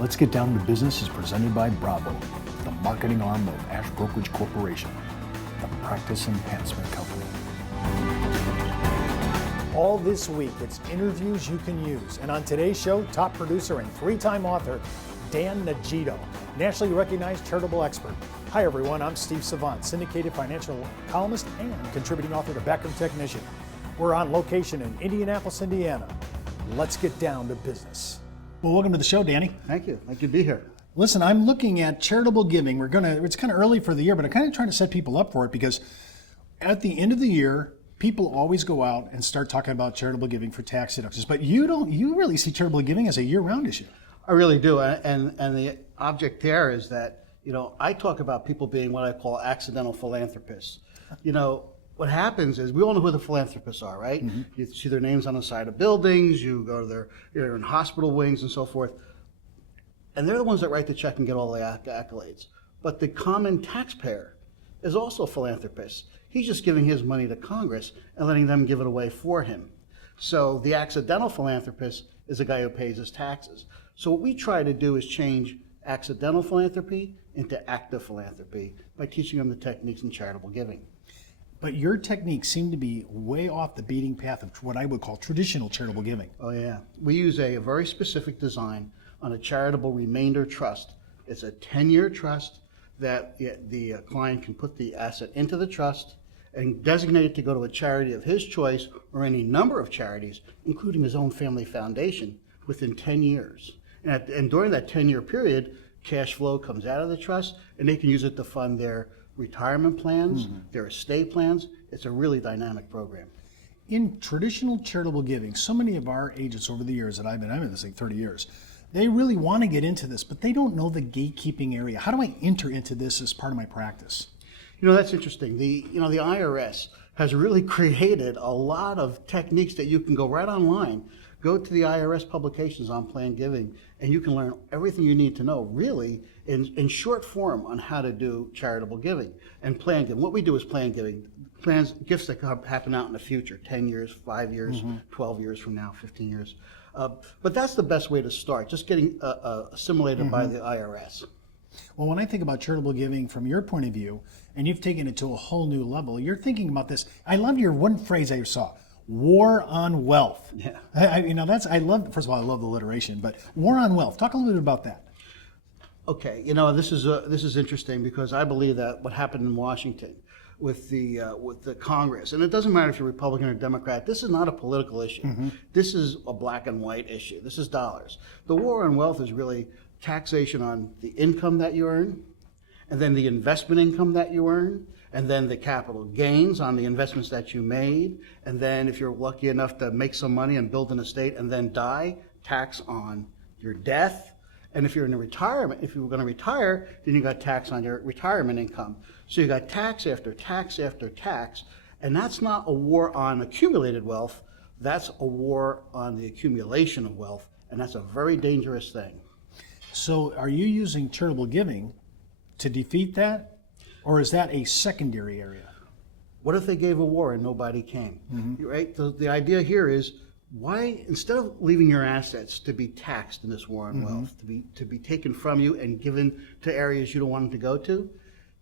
Let's Get Down to Business is presented by Bravo, the marketing arm of Ash Brokerage Corporation, the practice enhancement company. All this week, it's interviews you can use. And on today's show, top producer and three-time author, Dan Nigito, nationally recognized charitable expert. Hi everyone, I'm Steve Savant, syndicated financial columnist and contributing author to Backroom Technician. We're on location in Indianapolis, Indiana. Let's get down to business. Well, welcome to the show, Danny. Thank you. Thank you to be here. Listen, I'm looking at charitable giving. It's kind of early for the year, but I'm kind of trying to set people up for it because at the end of the year, people always go out and start talking about charitable giving for tax deductions. But you really see charitable giving as a year-round issue. I really do. And the object there is that, I talk about people being what I call accidental philanthropists. What happens is we all know who the philanthropists are, right? Mm-hmm. You see their names on the side of buildings, you go to they're in hospital wings and so forth. And they're the ones that write the check and get all the accolades. But the common taxpayer is also a philanthropist. He's just giving his money to Congress and letting them give it away for him. So the accidental philanthropist is a guy who pays his taxes. So what we try to do is change accidental philanthropy into active philanthropy by teaching them the techniques in charitable giving. But your techniques seem to be way off the beating path of what I would call traditional charitable giving. Oh yeah. We use a very specific design on a charitable remainder trust. It's a 10-year trust that the client can put the asset into the trust and designate it to go to a charity of his choice or any number of charities, including his own family foundation, within 10 years. And during that 10-year period, cash flow comes out of the trust and they can use it to fund their retirement plans, their estate plans. It's a really dynamic program. In traditional charitable giving, so many of our agents over the years that I'm in this thing 30 years, they really want to get into this, but they don't know the gatekeeping area. How do I enter into this as part of my practice? That's interesting. The IRS has really created a lot of techniques that you can go right online, go to the IRS publications on plan giving, and you can learn everything you need to know, really, in short form on how to do charitable giving and plan giving. What we do is plan giving, gifts that happen out in the future, 10 years, 5 years, 12 years from now, 15 years. But that's the best way to start, just getting assimilated by the IRS. Well, when I think about charitable giving from your point of view, and you've taken it to a whole new level, you're thinking about this. I love your one phrase I saw, war on wealth. Yeah. I love, first of all, I love the alliteration, but war on wealth. Talk a little bit about that. Okay, this is interesting because I believe that what happened in Washington with the Congress, and it doesn't matter if you're Republican or Democrat, this is not a political issue. Mm-hmm. This is a black and white issue. This is dollars. The war on wealth is really taxation on the income that you earn, and then the investment income that you earn, and then the capital gains on the investments that you made, and then if you're lucky enough to make some money and build an estate and then die, tax on your death. And if you're in a retirement, if you were going to retire, then you got tax on your retirement income. So you got tax after tax after tax, and that's not a war on accumulated wealth, that's a war on the accumulation of wealth, and that's a very dangerous thing. So are you using charitable giving to defeat that, or is that a secondary area? What if they gave a war and nobody came? Mm-hmm. Right? The idea here is, why, instead of leaving your assets to be taxed in this war on wealth, to be taken from you and given to areas you don't want them to go to,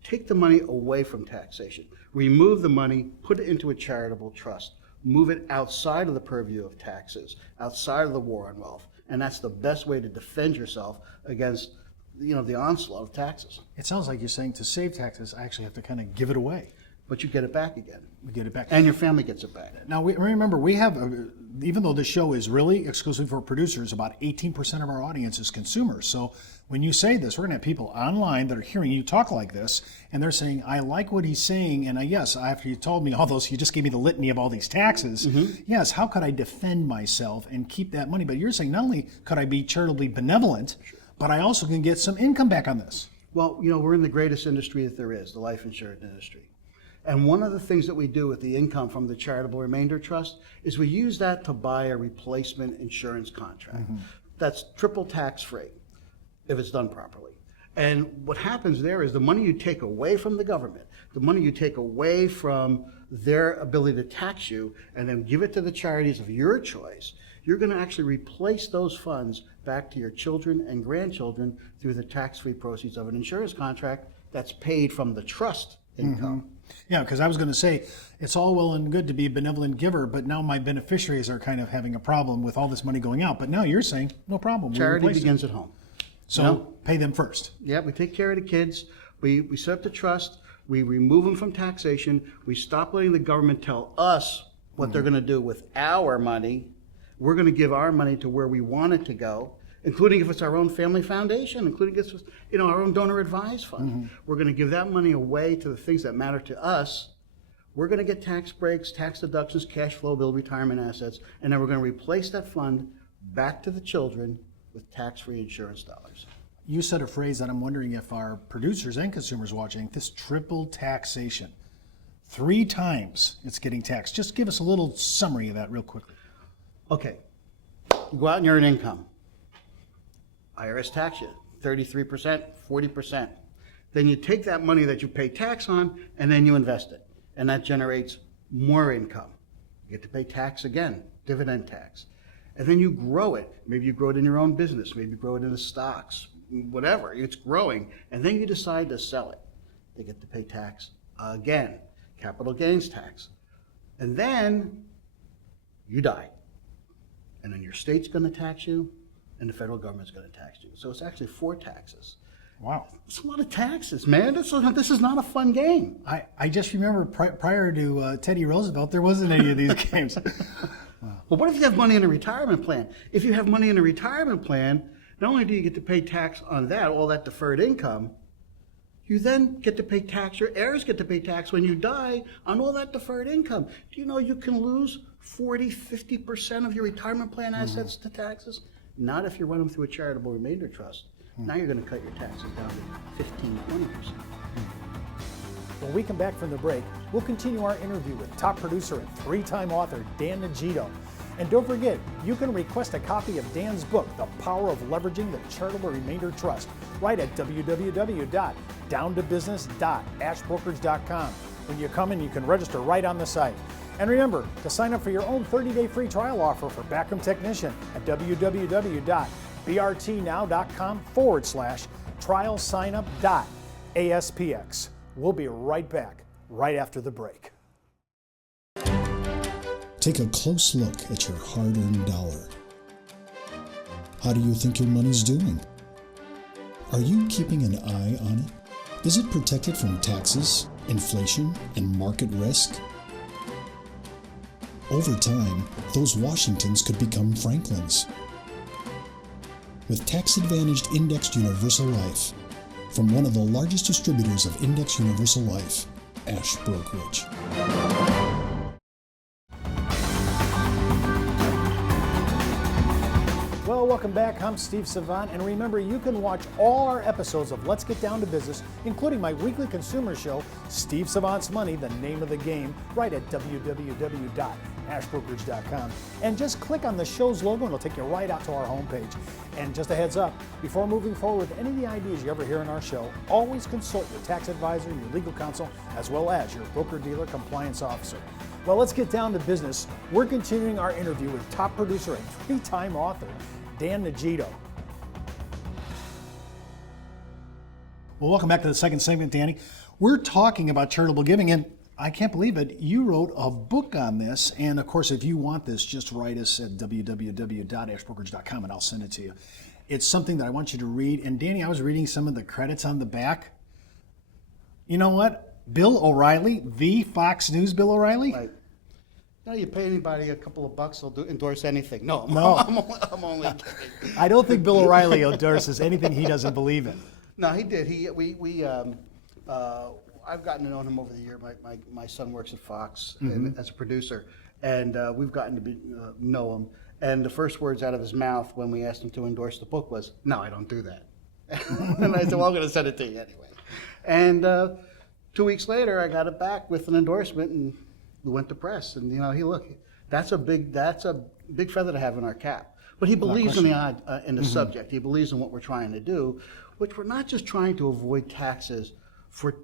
take the money away from taxation. Remove the money, put it into a charitable trust. Move it outside of the purview of taxes, outside of the war on wealth. And that's the best way to defend yourself against the onslaught of taxes. It sounds like you're saying to save taxes, I actually have to kind of give it away. But you get it back again. We get it back. And your family gets it back. Now, remember, we have, even though this show is really exclusive for producers, about 18% of our audience is consumers. So when you say this, we're going to have people online that are hearing you talk like this, and they're saying, I like what he's saying, and yes, after you told me all those, you just gave me the litany of all these taxes. Mm-hmm. Yes, how could I defend myself and keep that money? But you're saying not only could I be charitably benevolent, but I also can get some income back on this. Well, we're in the greatest industry that there is, the life insurance industry. And one of the things that we do with the income from the charitable remainder trust is we use that to buy a replacement insurance contract. Mm-hmm. That's triple tax-free if it's done properly. And what happens there is the money you take away from the government, the money you take away from their ability to tax you and then give it to the charities of your choice, you're going to actually replace those funds back to your children and grandchildren through the tax-free proceeds of an insurance contract that's paid from the trust income. Yeah, because I was going to say, it's all well and good to be a benevolent giver, but now my beneficiaries are kind of having a problem with all this money going out. But now you're saying, no problem. Charity begins at home. So pay them first. Yeah, we take care of the kids. We set up the trust. We remove them from taxation. We stop letting the government tell us what they're going to do with our money. We're going to give our money to where we want it to go, including if it's our own family foundation, including if it's our own donor advised fund. We're going to give that money away to the things that matter to us. We're going to get tax breaks, tax deductions, cash flow, build retirement assets, and then we're going to replace that fund back to the children with tax-free insurance dollars. You said a phrase that I'm wondering if our producers and consumers watching, this triple taxation. 3 times it's getting taxed. Just give us a little summary of that real quickly. Okay, you go out and you earn income. IRS tax you, 33%, 40%. Then you take that money that you pay tax on and then you invest it. And that generates more income. You get to pay tax again, dividend tax. And then you grow it. Maybe you grow it in your own business. Maybe you grow it in the stocks, whatever. It's growing. And then you decide to sell it. They get to pay tax again, capital gains tax. And then you die. And then your state's going to tax you, and the federal government's going to tax you. So it's actually 4 taxes. Wow. It's a lot of taxes, man. This is not a fun game. I just remember prior to Teddy Roosevelt, there wasn't any of these games. Well, what if you have money in a retirement plan? If you have money in a retirement plan, not only do you get to pay tax on that, all that deferred income, you then get to pay tax, your heirs get to pay tax when you die on all that deferred income. Do you know you can lose 40, 50% of your retirement plan assets to taxes? Not if you run them through a charitable remainder trust. Now you're going to cut your taxes down to 15, 20%. When we come back from the break, we'll continue our interview with top producer and 3-time author Dan Nigito. And don't forget, you can request a copy of Dan's book, The Power of Leveraging the Charitable Remainder Trust, right at www.downtobusiness.ashbrokerage.com. When you come in, you can register right on the site. And remember to sign up for your own 30-day free trial offer for Backroom Technician at www.brtnow.com/trialsignup.aspx. We'll be right back, right after the break. Take a close look at your hard-earned dollar. How do you think your money's doing? Are you keeping an eye on it? Is it protected from taxes, inflation, and market risk? Over time, those Washingtons could become Franklins. With tax-advantaged indexed universal life, from one of the largest distributors of indexed universal life, Ash Brokerage. Well, welcome back. I'm Steve Savant, and remember, you can watch all our episodes of Let's Get Down to Business, including my weekly consumer show, Steve Savant's Money, the name of the game, right at www.ashbrokerage.com. And just click on the show's logo, and it'll take you right out to our homepage. And just a heads up, before moving forward with any of the ideas you ever hear in our show, always consult your tax advisor, your legal counsel, as well as your broker-dealer compliance officer. Well, let's get down to business. We're continuing our interview with top producer and 3-time author, Dan Nigito. Well, welcome back to the second segment, Danny. We're talking about charitable giving, and I can't believe it, you wrote a book on this. And of course, if you want this, just write us at www.ashbrokerage.com and I'll send it to you. It's something that I want you to read. And Danny, I was reading some of the credits on the back. You know what? Bill O'Reilly, the Fox News Bill O'Reilly. Right. You know, you pay anybody a couple of bucks, they'll endorse anything. No. I'm only kidding. I don't think Bill O'Reilly endorses anything he doesn't believe in. No, he did. I've gotten to know him over the year. My son works at Fox and as a producer, and we've gotten to know him. And the first words out of his mouth when we asked him to endorse the book was, "No, I don't do that." And I said, "Well, I'm going to send it to you anyway." And 2 weeks later, I got it back with an endorsement, and we went to press. And that's a big feather to have in our cap. But he believes in the subject. He believes in what we're trying to do, which we're not just trying to avoid taxes for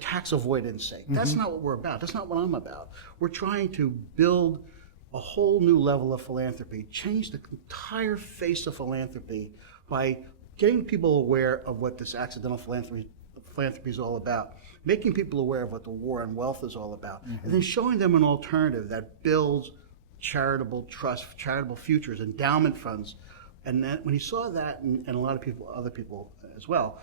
tax avoidance sake. That's not what we're about. That's not what I'm about. We're trying to build a whole new level of philanthropy, changed the entire face of philanthropy by getting people aware of what this accidental philanthropy is all about, making people aware of what the war on wealth is all about, and then showing them an alternative that builds charitable trusts, charitable futures, endowment funds. And then when he saw that, and a lot of people, other people as well,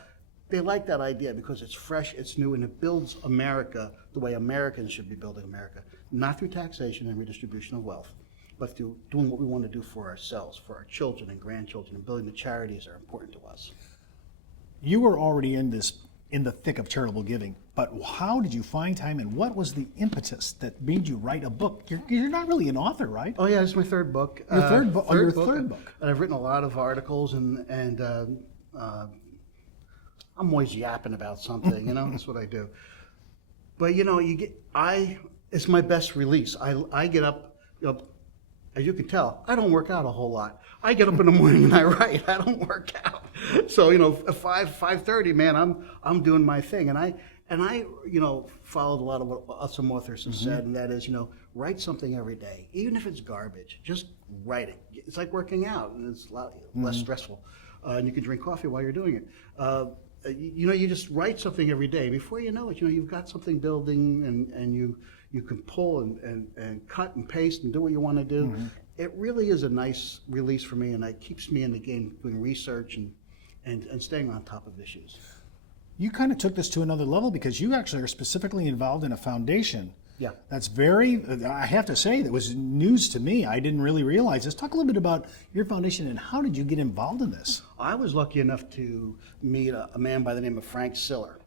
they like that idea because it's fresh, it's new, and it builds America the way Americans should be building America. Not through taxation and redistribution of wealth, but through doing what we want to do for ourselves, for our children and grandchildren, and building the charities that are important to us. You were already in the thick of charitable giving, but how did you find time, and what was the impetus that made you write a book? You're not really an author, right? Oh yeah, this is my third book. Your third book. Your third book. And I've written a lot of articles, and I'm always yapping about something. That's what I do. But it's my best release. I get up. As you can tell, I don't work out a whole lot. I get up in the morning and I write. I don't work out. So at 5:30, man, I'm doing my thing. And I followed a lot of what some authors have said, and that is, write something every day, even if it's garbage. Just write it. It's like working out, and it's a lot less stressful. And you can drink coffee while you're doing it. You just write something every day. Before you know it, you've got something building, and you can pull and cut and paste and do what you want to do. It really is a nice release for me, and it keeps me in the game doing research and staying on top of issues. You kind of took this to another level because you actually are specifically involved in a foundation. Yeah. That's I have to say, that was news to me. I didn't really realize this. Talk a little bit about your foundation and how did you get involved in this? I was lucky enough to meet a man by the name of Frank Siller.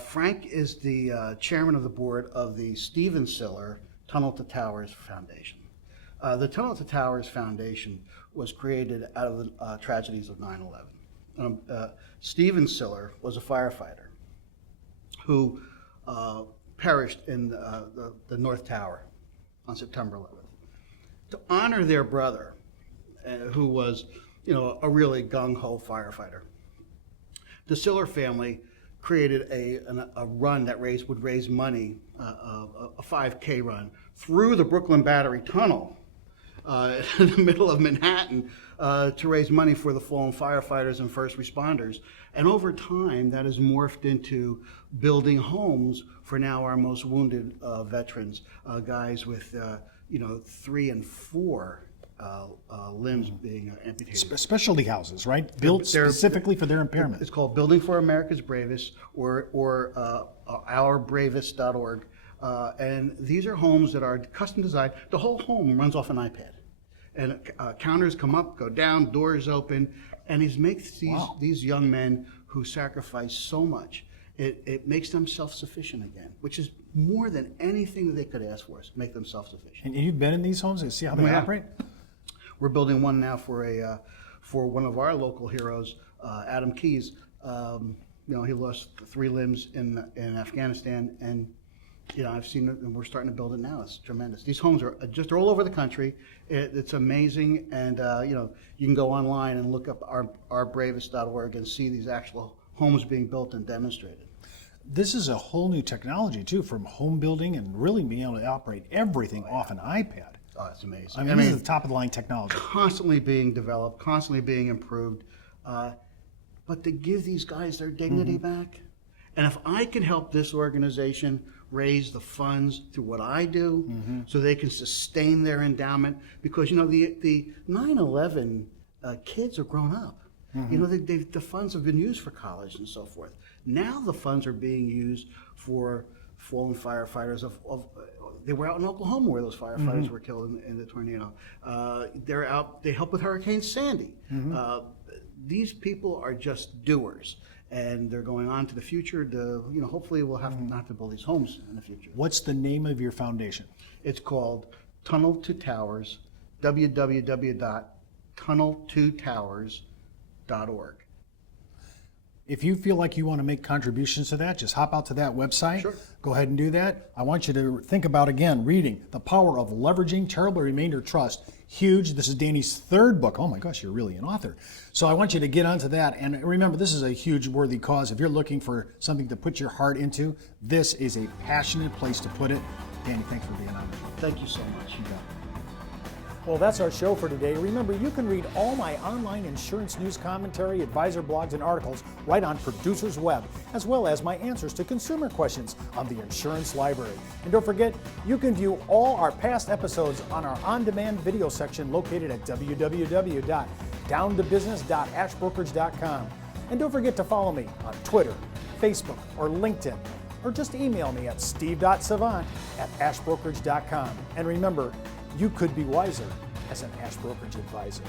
Frank is the chairman of the board of the Stephen Siller Tunnel to Towers Foundation. The Tunnel to Towers Foundation was created out of the tragedies of 9/11. Stephen Siller was a firefighter who perished in the North Tower on September 11th. To honor their brother, who was a really gung-ho firefighter, the Siller family created a run that would raise money, a 5K run through the Brooklyn Battery Tunnel in the middle of Manhattan to raise money for the fallen firefighters and first responders. And over time, that has morphed into building homes for now our most wounded veterans, guys with 3 and 4 limbs being amputated. Specialty houses, right? Built specifically for their impairment. It's called Building for America's Bravest, or ourbravest.org. And these are homes that are custom designed. The whole home runs off an iPad. And counters come up, go down, doors open, and he makes these young men who sacrifice so much. It makes them self-sufficient again, which is more than anything that they could ask for, is make them self-sufficient. And you've been in these homes and see how they operate? We're building one now for one of our local heroes, Adam Keyes. He lost 3 limbs in Afghanistan, and I've seen it, and we're starting to build it now. It's tremendous. These homes are they're all over the country. It's amazing, and you can go online and look up ourbravest.org and see these actual homes being built and demonstrated. This is a whole new technology too, from home building and really being able to operate everything off an iPad. Oh, it's amazing. I mean, this is the top of the line technology. Constantly being developed, constantly being improved, but to give these guys their dignity back. And if I can help this organization raise the funds through what I do, so they can sustain their endowment, because the 9/11 kids are grown up. The funds have been used for college and so forth. Now the funds are being used for fallen firefighters. They were out in Oklahoma where those firefighters were killed in the tornado. They're out. They help with Hurricane Sandy. These people are just doers, and they're going on to the future. Hopefully we'll have not to build these homes in the future. What's the name of your foundation? It's called Tunnel to Towers. www.tunnel2towers.org. If you feel like you want to make contributions to that, just hop out to that website. Sure. Go ahead and do that. I want you to think about, again, reading The Power of Leveraging Charitable Remainder Trust. Huge. This is Danny's 3rd book. Oh my gosh, you're really an author. So I want you to get onto that. And remember, this is a huge worthy cause. If you're looking for something to put your heart into, this is a passionate place to put it. Danny, thanks for being on. Thank you so much. You got it. Well, that's our show for today. Remember, you can read all my online insurance news commentary, advisor blogs, and articles right on Producer's Web, as well as my answers to consumer questions on the Insurance Library. And don't forget, you can view all our past episodes on our on-demand video section located at www.downtobusiness.ashbrokerage.com. And don't forget to follow me on Twitter, Facebook, or LinkedIn, or just email me at steve.savant@ashbrokerage.com. And remember, you could be wiser as an Ash Brokerage advisor.